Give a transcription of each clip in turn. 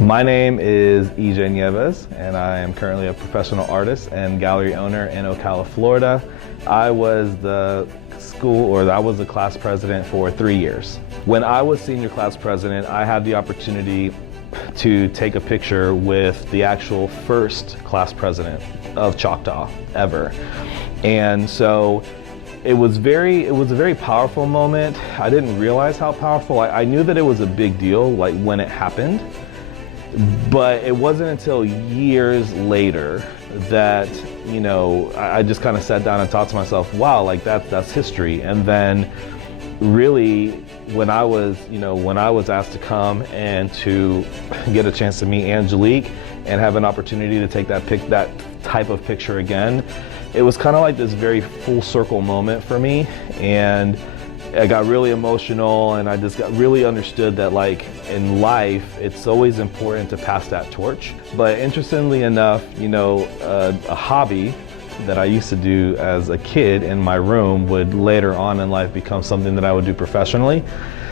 My name is Nieves, and I am currently a professional artist and gallery owner in Ocala, Florida. I was the class president for 3 years. When I was senior class president, I had the opportunity to take a picture with the actual first class president of Choctaw ever. And so it was a very powerful moment. I didn't realize how powerful. I knew that it was a big deal, like when it happened. But it wasn't until years later that, I just kind of sat down and thought to myself, wow, like that's history. And then really when I was asked to come and to get a chance to meet Angelique and have an opportunity to take that type of picture again, it was kind of like this very full circle moment for me. And I got really emotional, and I just got really understood that, like, in life, it's always important to pass that torch. But interestingly enough, a hobby that I used to do as a kid in my room would later on in life become something that I would do professionally.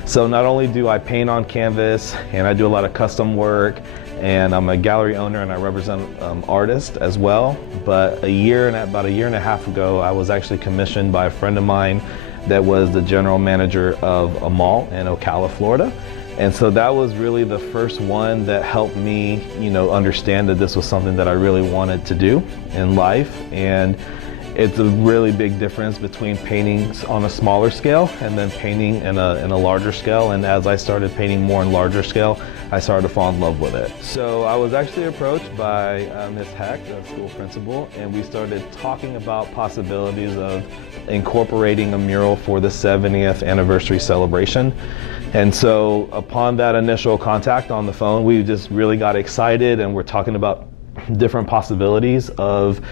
So not only do I paint on canvas, and I do a lot of custom work, and I'm a gallery owner and I represent artists as well, but about a year and a half ago, I was actually commissioned by a friend of mine that was the general manager of a mall in Ocala, Florida. And so that was really the first one that helped me, understand that this was something that I really wanted to do in life. And it's a really big difference between painting on a smaller scale and then painting in a larger scale. And as I started painting more in larger scale, I started to fall in love with it. So I was actually approached by Ms. Heck, the school principal, and we started talking about possibilities of incorporating a mural for the 70th anniversary celebration. And so upon that initial contact on the phone, we just really got excited, and we're talking about different possibilities of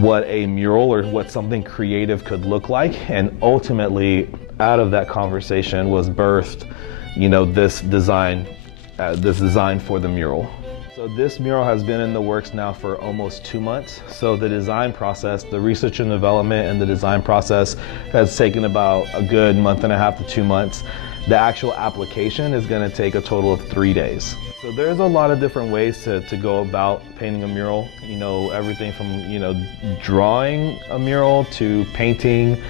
what a mural or what something creative could look like. And ultimately, out of that conversation was birthed, this design for the mural. So this mural has been in the works now for almost 2 months. So the design process, the research and development and the design process has taken about a good month and a half to 2 months. The actual application is going to take a total of 3 days. So there's a lot of different ways to go about painting a mural. Everything from, drawing a mural to painting,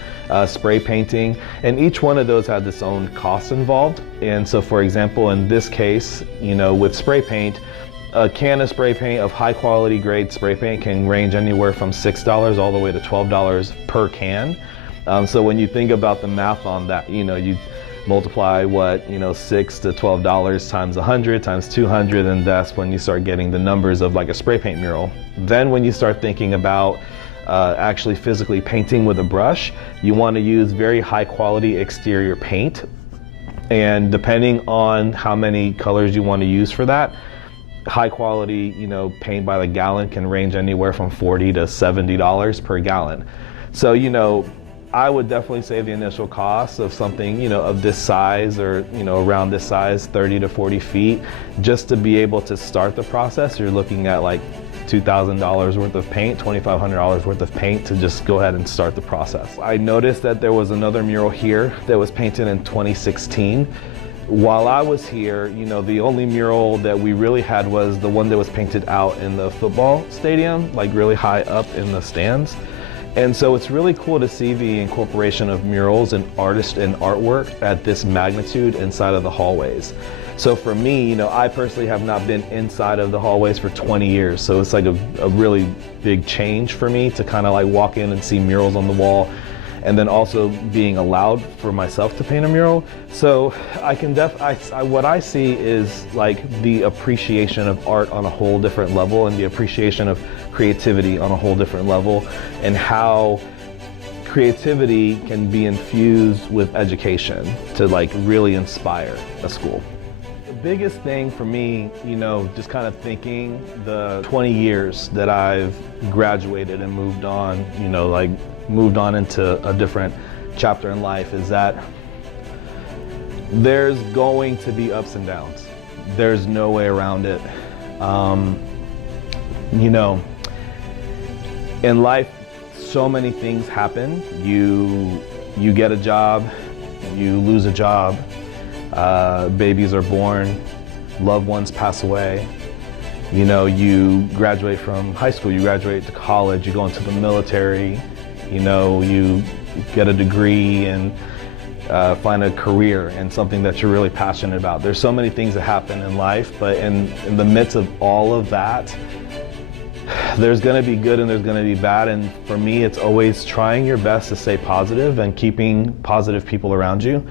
spray painting, and each one of those had its own costs involved. And so, for example, in this case, with spray paint, a can of spray paint of high quality grade spray paint can range anywhere from $6 all the way to $12 per can. So when you think about the math on that, you multiply $6 to $12 times 100 times 200, and that's when you start getting the numbers of like a spray paint mural. Then when you start thinking about actually physically painting with a brush, you want to use very high quality exterior paint, and depending on how many colors you want to use for that, high quality paint by the gallon can range anywhere from $40 to $70 per gallon. So I would definitely say the initial cost of something, of this size or, around this size, 30 to 40 feet, just to be able to start the process, you're looking at like $2,000 worth of paint, $2,500 worth of paint to just go ahead and start the process. I noticed that there was another mural here that was painted in 2016. While I was here, the only mural that we really had was the one that was painted out in the football stadium, like really high up in the stands. And so it's really cool to see the incorporation of murals and artists and artwork at this magnitude inside of the hallways. So for me, I personally have not been inside of the hallways for 20 years. So it's like a really big change for me to kind of like walk in and see murals on the wall, and then also being allowed for myself to paint a mural. So what I see is like the appreciation of art on a whole different level, and the appreciation of creativity on a whole different level, and how creativity can be infused with education to like really inspire a school. The biggest thing for me, just kind of thinking the 20 years that I've graduated and moved on, moved on into a different chapter in life, is that there's going to be ups and downs. There's no way around it. In life, so many things happen. You get a job, you lose a job, babies are born, loved ones pass away. You know, you graduate from high school, you graduate to college, you go into the military, you know, you get a degree and find a career in something that you're really passionate about. There's so many things that happen in life, but in the midst of all of that, there's going to be good and there's going to be bad. And for me, it's always trying your best to stay positive and keeping positive people around you,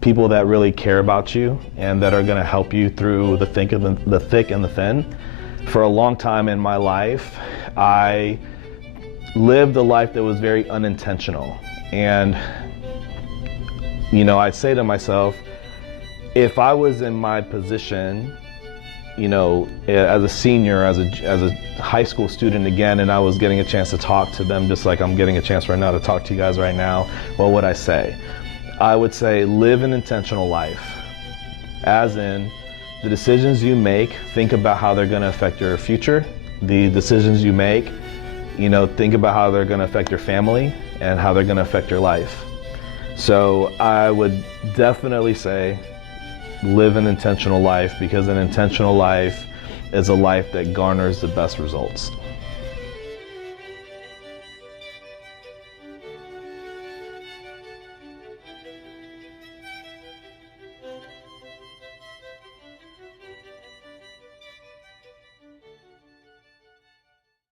people that really care about you and that are going to help you through the thick and the thin. For a long time in my life, I lived a life that was very unintentional. And, you know, I say to myself, if I was in my position, you know, as a senior, as a high school student again, and I was getting a chance to talk to them just like I'm getting a chance right now to talk to you guys right now, what would I say? I would say live an intentional life. As in, the decisions you make, think about how they're going to affect your future. The decisions you make, you know, think about how they're going to affect your family and how they're going to affect your life. So I would definitely say live an intentional life, because an intentional life is a life that garners the best results.